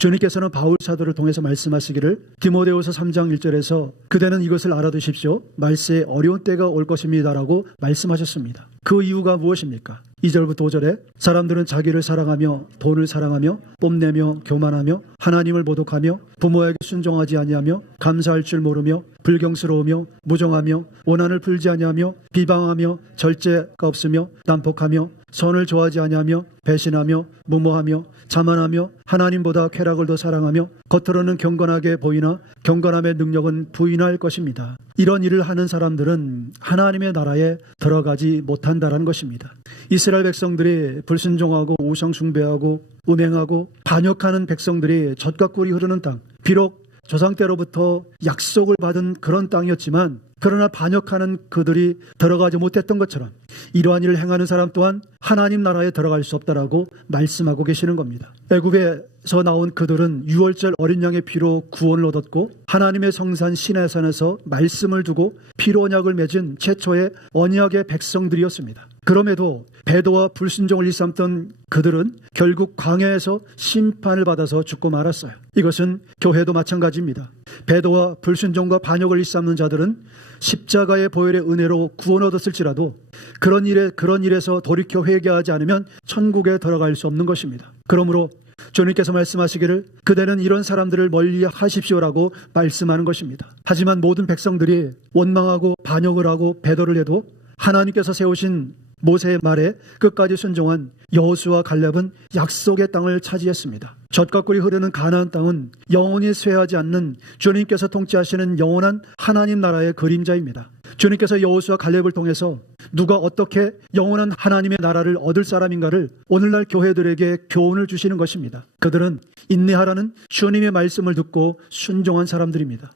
주님께서는 바울 사도를 통해서 말씀하시기를 디모데후서 3장 1절에서 그대는 이것을 알아두십시오. 말세에 어려운 때가 올 것입니다라고 말씀하셨습니다. 그 이유가 무엇입니까? 2절부터 5절에 사람들은 자기를 사랑하며 돈을 사랑하며 뽐내며 교만하며 하나님을 모독하며 부모에게 순종하지 아니하며 감사할 줄 모르며 불경스러우며 무정하며 원한을 풀지 아니하며 비방하며 절제가 없으며 난폭하며 선을 좋아하지 아니하며 배신하며 무모하며 자만하며 하나님보다 쾌락을 더 사랑하며 겉으로는 경건하게 보이나 경건함의 능력은 부인할 것입니다. 이런 일을 하는 사람들은 하나님의 나라에 들어가지 못한다라는 것입니다. 이스라엘 백성들이 불순종하고 우상 숭배하고 음행하고 반역하는 백성들이 젖과 꿀이 흐르는 땅 비록 조상 때로부터 약속을 받은 그런 땅이었지만 그러나 반역하는 그들이 들어가지 못했던 것처럼 이러한 일을 행하는 사람 또한 하나님 나라에 들어갈 수 없다라고 말씀하고 계시는 겁니다. 애굽에서 나온 그들은 유월절 어린 양의 피로 구원을 얻었고 하나님의 성산 시내산에서 말씀을 두고 피로 언약을 맺은 최초의 언약의 백성들이었습니다. 그럼에도 배도와 불순종을 일삼던 그들은 결국 광야에서 심판을 받아서 죽고 말았어요. 이것은 교회도 마찬가지입니다. 배도와 불순종과 반역을 일삼는 자들은 십자가의 보혈의 은혜로 구원 얻었을지라도 그런 일에 그런 일에서 돌이켜 회개하지 않으면 천국에 들어갈 수 없는 것입니다. 그러므로 주님께서 말씀하시기를 그대는 이런 사람들을 멀리 하십시오라고 말씀하는 것입니다. 하지만 모든 백성들이 원망하고 반역을 하고 배도를 해도 하나님께서 세우신 모세의 말에 끝까지 순종한 여호수와 갈렙은 약속의 땅을 차지했습니다. 젖과 꿀이 흐르는 가나안 땅은 영원히 쇠하지 않는 주님께서 통치하시는 영원한 하나님 나라의 그림자입니다. 주님께서 여호수와 갈렙을 통해서 누가 어떻게 영원한 하나님의 나라를 얻을 사람인가를 오늘날 교회들에게 교훈을 주시는 것입니다. 그들은 인내하라는 주님의 말씀을 듣고 순종한 사람들입니다.